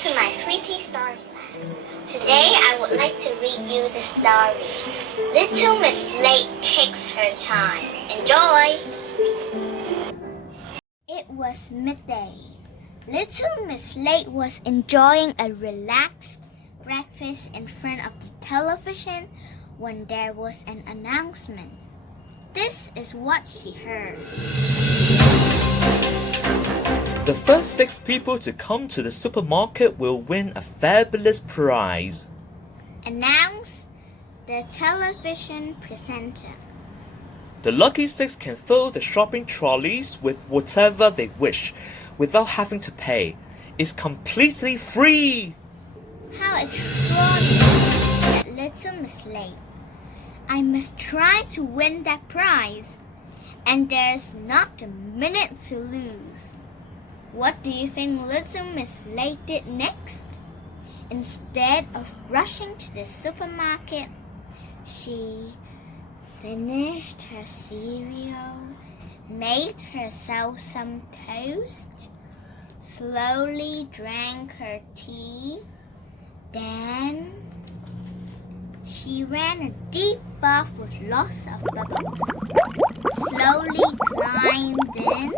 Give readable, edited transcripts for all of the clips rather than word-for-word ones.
to my sweetie Storyland. Today I would like to read you the story, Little Miss Late Takes Her Time. Enjoy! It was midday. Little Miss Late was enjoying a relaxed breakfast in front of the television when there was an announcement. This is what she heard. The first 6 people to come to the supermarket will win a fabulous prize, Announced the television presenter. The lucky 6 can fill the shopping trolleys with whatever they wish without having to pay. It's completely free! How extraordinary, said Little Miss Late. I must try to win that prize, and there's not a minute to lose. What do you think Little Miss Late did next? Instead of rushing to the supermarket, she finished her cereal, made herself some toast, slowly drank her tea, then she ran a deep bath with lots of bubbles, slowly climbed in,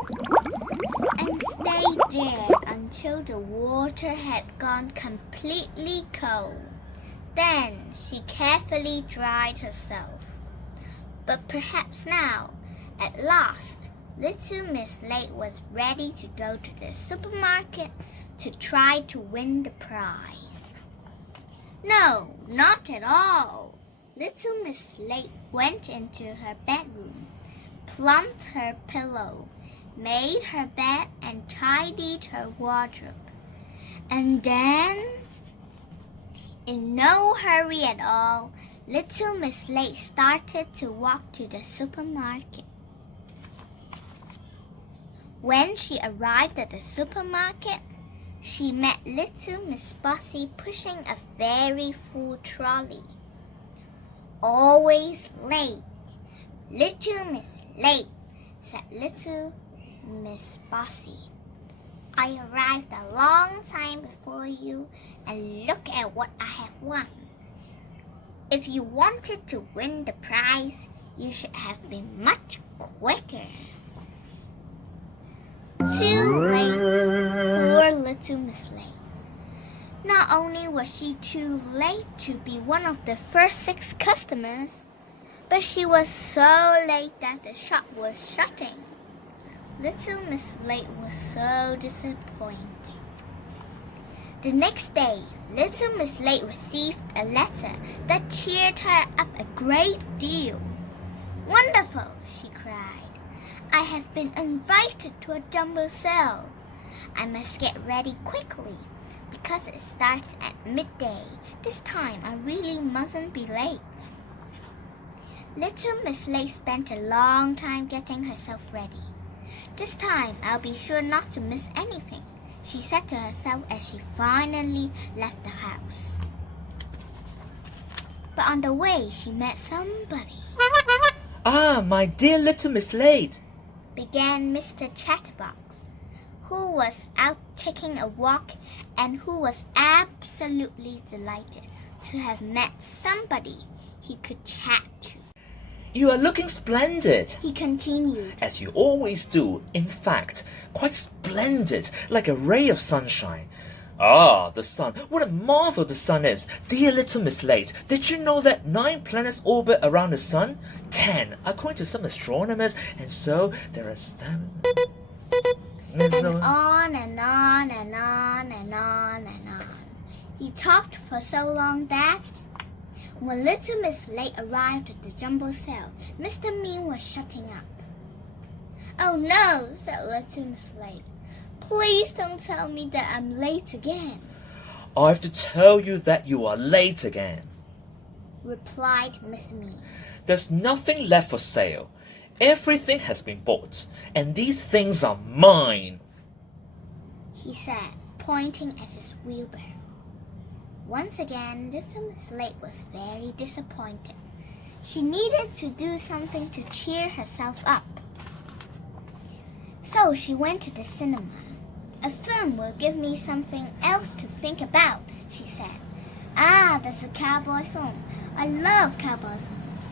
and stayed there until the water had gone completely cold. Then she carefully dried herself. But perhaps now, at last, Little Miss Late was ready to go to the supermarket to try to win the prize. No, not at all. Little Miss Late went into her bedroom, plumped her pillow, made her bed and tidied her wardrobe. And then, in no hurry at all, Little Miss Late started to walk to the supermarket. When she arrived at the supermarket, she met Little Miss Bossy pushing a very full trolley. Always late. Little Miss Late, said Little Miss Bossy. I arrived a long time before you, and look at what I have won. If you wanted to win the prize, you should have been much quicker. Too late, poor Little Miss Late. Not only was she too late to be one of the first 6 customers, but she was so late that the shop was shutting. Little Miss Late was so disappointed. The next day, Little Miss Late received a letter that cheered her up a great deal. Wonderful, she cried. I have been invited to a jumble sale. I must get ready quickly because it starts at midday. This time I really mustn't be late. Little Miss Late spent a long time getting herself ready. This time I'll be sure not to miss anything, she said to herself as she finally left the house. But on the way she met somebody. Ah, my dear Little Miss Late, began Mr. Chatterbox, who was out taking a walk and who was absolutely delighted to have met somebody he could chat to. you are looking splendid, He continued. as you always do. In fact, quite splendid, like a ray of sunshine. Ah, the sun. What a marvel the sun is. Dear Little Miss Late, did you know that 9 planets orbit around the sun? 10, according to some astronomers, and so there are 7. And on and on and on and on and on. He talked for so long that when Little Miss Late arrived at the jumble sale, Mr. Mean was shutting up. Oh no, said Little Miss Late. Please don't tell me that I'm late again, I have to tell you that you are late again. replied Mr. Mean. There's nothing left for sale. Everything has been bought, and these things are mine, he said, pointing at his wheelbarrow. Once again, Little Miss Late was very disappointed. She needed to do something to cheer herself up. So she went to the cinema. A film will give me something else to think about, she said. Ah, that's a cowboy film. I love cowboy films.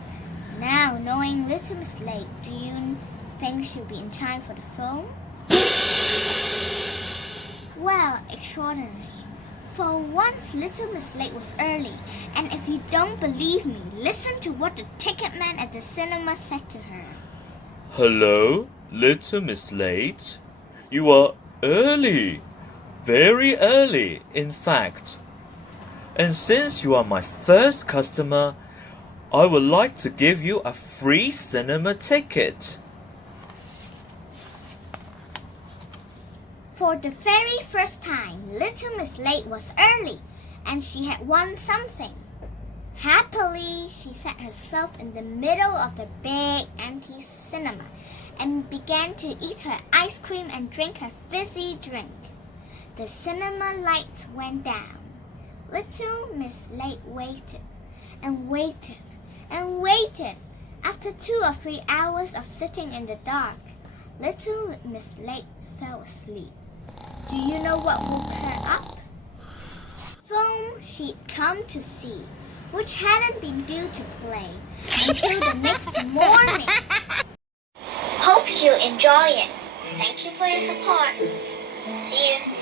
Now, knowing Little Miss Late, do you think she'll be in time for the film? Well, extraordinary. For once, Little Miss Late was early, and if you don't believe me, listen to what the ticket man at the cinema said to her. Hello, Little Miss Late. You are early. Very early, in fact. And since you are my first customer, I would like to give you a free cinema ticket. For the very first time, Little Miss Late was early, and she had won something. Happily, she set herself in the middle of the big empty cinema and began to eat her ice cream and drink her fizzy drink. The cinema lights went down. Little Miss Late waited and waited and waited. After 2 or 3 hours of sitting in the dark, Little Miss Late fell asleep. Do you know what woke her up? Film she'd come to see, which hadn't been due to play until the next morning. Hope you enjoy it. Thank you for your support. See you.